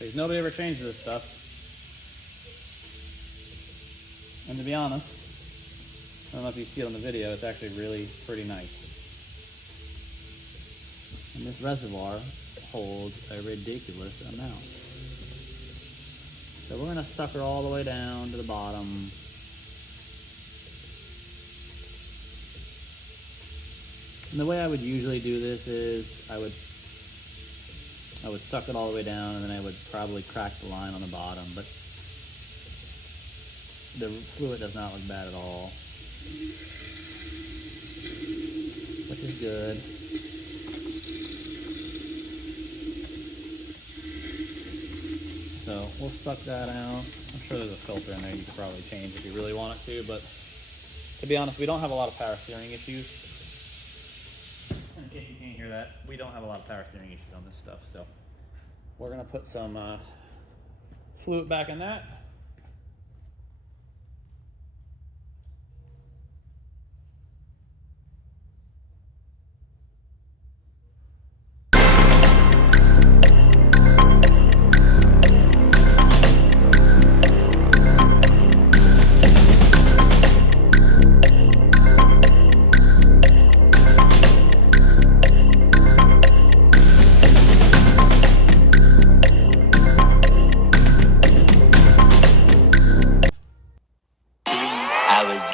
because nobody ever changes this stuff. And to be honest, I don't know if you see it on the video, it's actually really pretty nice. And this reservoir holds a ridiculous amount. So we're gonna sucker all the way down to the bottom. And the way I would usually do this is I would suck it all the way down, and then I would probably crack the line on the bottom, but the fluid does not look bad at all, which is good. So we'll suck that out. I'm sure there's a filter in there you could probably change if you really want it to, but to be honest, we don't have a lot of power steering issues. In case you can't hear that, we don't have a lot of power steering issues on this stuff, so we're gonna put some fluid back in that.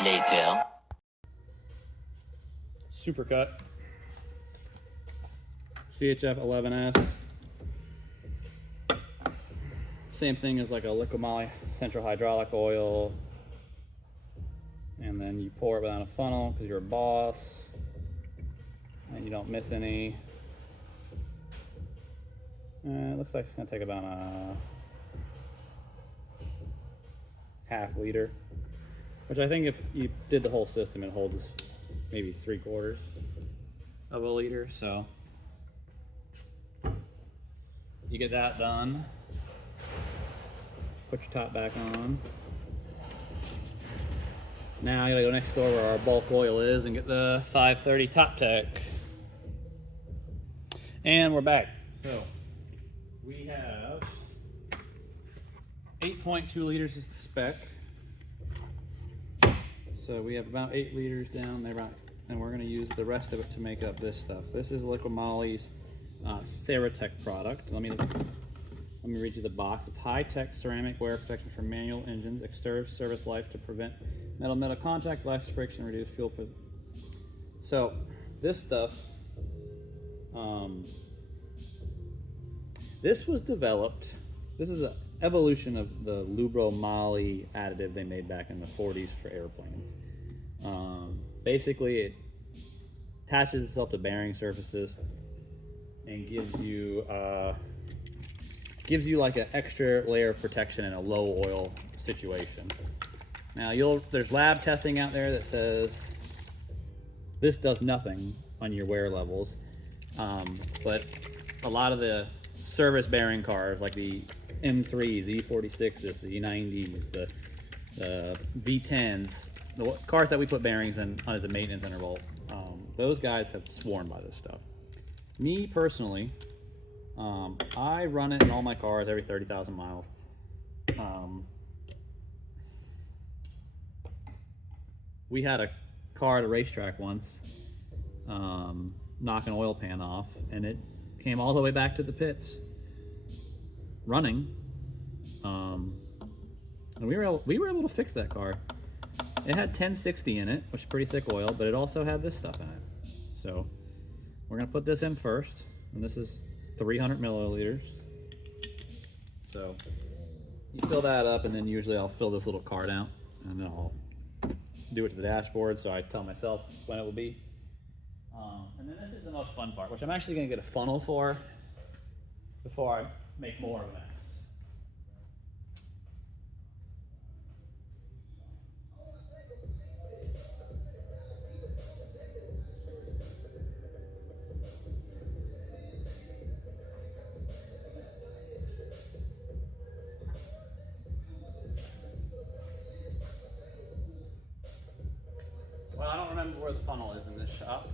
Later. Supercut CHF 11S. Same thing as like a liquid moly central hydraulic oil, and then you pour it without a funnel because you're a boss and you don't miss any. It looks like it's gonna take about a ½ liter. Which I think if you did the whole system, it holds maybe 3/4 of a liter. So you get that done. Put your top back on. Now I gotta go next door where our bulk oil is and get the 530 Top Tech. And we're back. So we have 8.2 liters is the spec. So we have about 8 liters down there, and we're going to use the rest of it to make up this stuff. This is Liquid Moly's Ceratec product. Let me read you the box. It's high-tech ceramic wear protection for manual engines, extends service life to prevent metal-metal contact, less friction, reduce fuel. So this stuff, this was developed. This is an evolution of the Lubro Moly additive they made back in the 40s for airplanes. Basically, it attaches itself to bearing surfaces and gives you like an extra layer of protection in a low oil situation. Now there's lab testing out there that says this does nothing on your wear levels, but a lot of the service bearing cars like the M3s, E46s, the E90s, the V10s, the cars that we put bearings in as a maintenance interval, those guys have sworn by this stuff. Me personally, I run it in all my cars every 30,000 miles. We had a car at a racetrack once knock an oil pan off, and it came all the way back to the pits running, and we were able to fix that car. It had 1060 in it, which is pretty thick oil, but it also had this stuff in it. So we're gonna put this in first, and this is 300 milliliters. So you fill that up, and then usually I'll fill this little card out, and then I'll do it to the dashboard, so I tell myself when it will be. And then this is the most fun part, which I'm actually gonna get a funnel for before I make more of a mess. Well, I don't remember where the funnel is in this shop.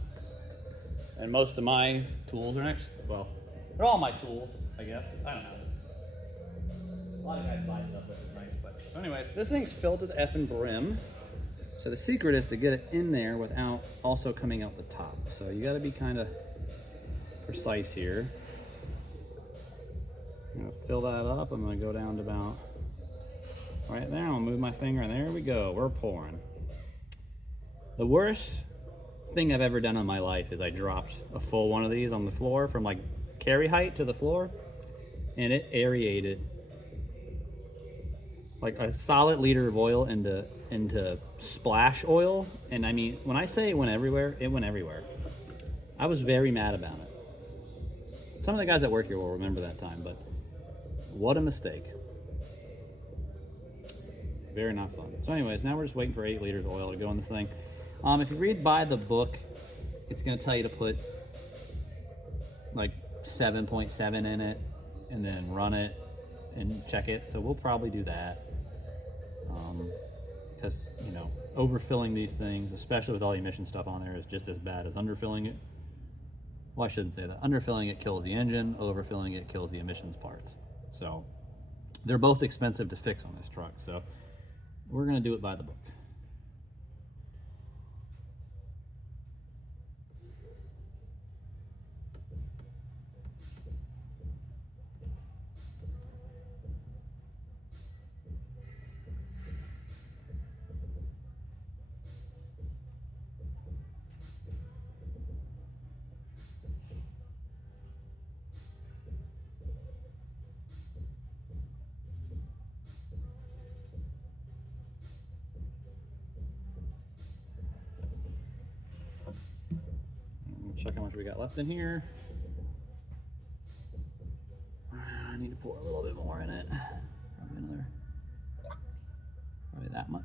And most of my tools are next, well, they're all my tools, I guess. I don't know. A lot of guys buy stuff that is nice, but so anyways, this thing's filled to the effing brim. So the secret is to get it in there without also coming out the top. So you got to be kind of precise here. I'm gonna fill that up. I'm gonna go down to about right there. I'll move my finger, and there we go. We're pouring. The worst thing I've ever done in my life is I dropped a full one of these on the floor from like carry height to the floor, and it aerated like a solid liter of oil into splash oil. And I mean, when I say it went everywhere, it went everywhere. I was very mad about it. Some of the guys that work here will remember that time, but what a mistake. Very not fun. So anyways, now we're just waiting for 8 liters of oil to go in this thing. If you read by the book, it's going to tell you to put like 7.7 in it and then run it and check it. So we'll probably do that. Because, you know, overfilling these things, especially with all the emission stuff on there, is just as bad as underfilling it. Well, I shouldn't say that. Underfilling it kills the engine, overfilling it kills the emissions parts. So they're both expensive to fix on this truck. So we're going to do it by the book. Check how much we got left in here. I need to pour a little bit more in it. Probably that much.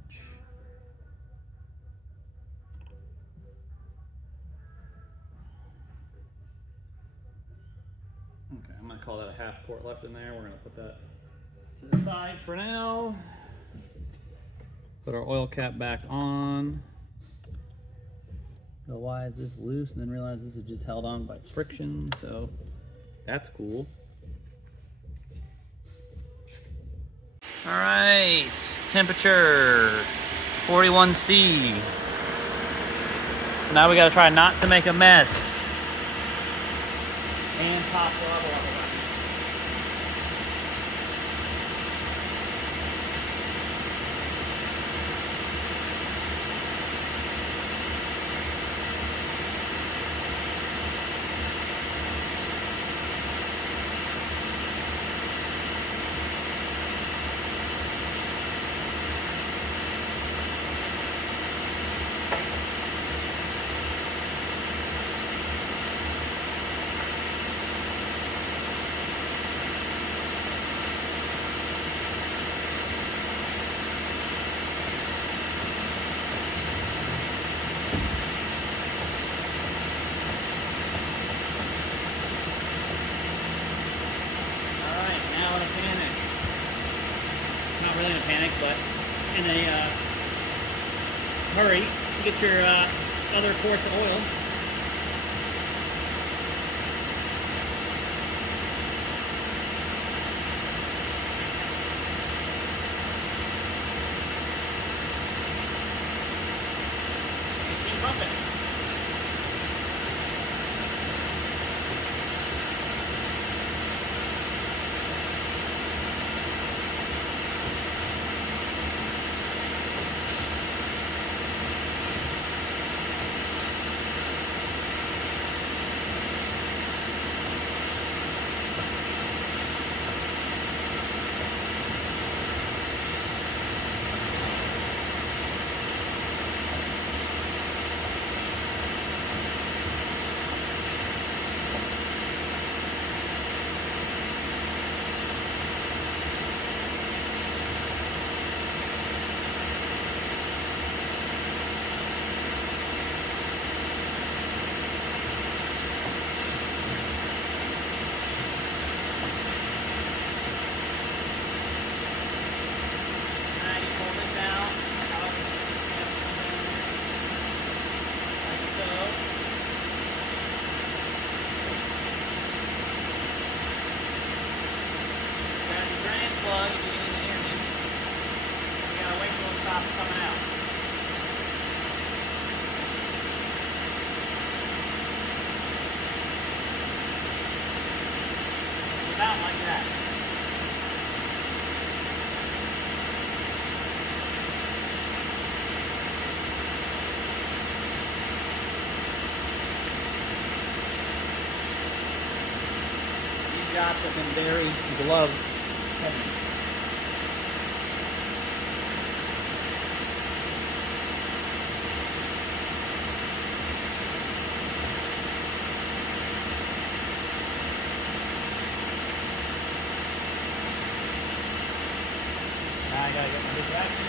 Okay, I'm gonna call that a half quart left in there. We're gonna put that to the side for now. Put our oil cap back on. Go, why is this loose? And then realize this is just held on by friction, so that's cool. All right, temperature 41°C. Now we gotta try not to make a mess and pop the level up. Really in a panic, but in a hurry to get your other quarts of oil. Keep pumping. stops coming out. About like that. These shots have been very glove heavy. Now I gotta get my big vacuum.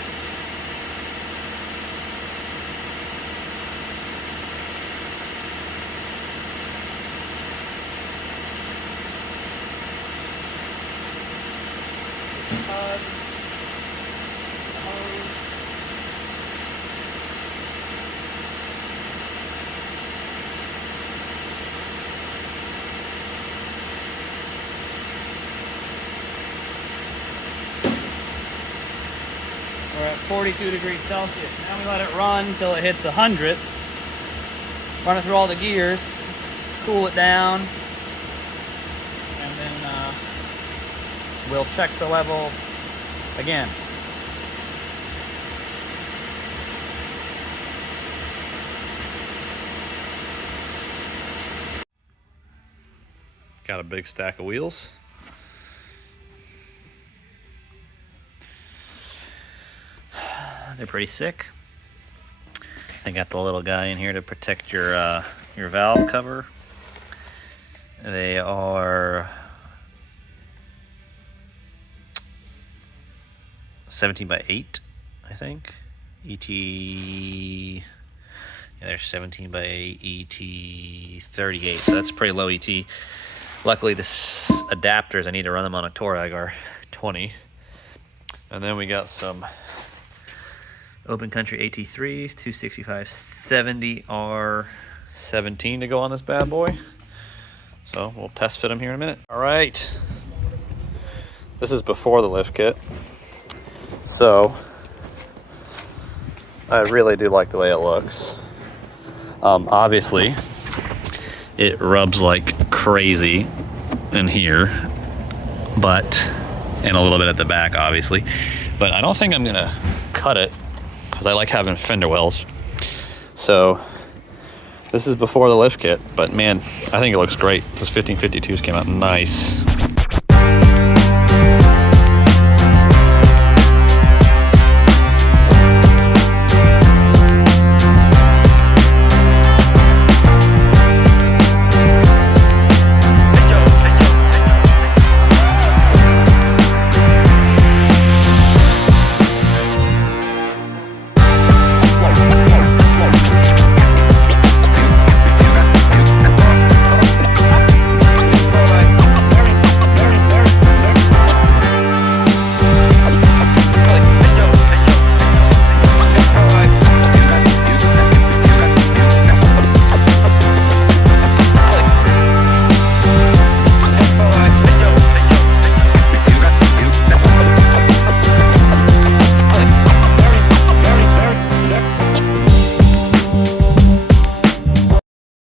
Tug, the hose. We're at 42 degrees Celsius. Now we let it run until it hits 100. Run it through all the gears, cool it down, and then we'll check the level again. Got a big stack of wheels. They're pretty sick. They got the little guy in here to protect your valve cover. They are 17 by 8, I think. ET, yeah, they're 17 by 8, ET 38, so that's pretty low ET. Luckily, the adapters, I need to run them on a Touareg, are 20. And then we got some Open Country AT3s, 265/70R17 to go on this bad boy. So we'll test fit them here in a minute. All right, this is before the lift kit. So I really do like the way it looks. Obviously, it rubs like crazy in here, and a little bit at the back, obviously. But I don't think I'm gonna cut it because I like having fender wells. So this is before the lift kit, but man, I think it looks great. Those 1552s came out nice.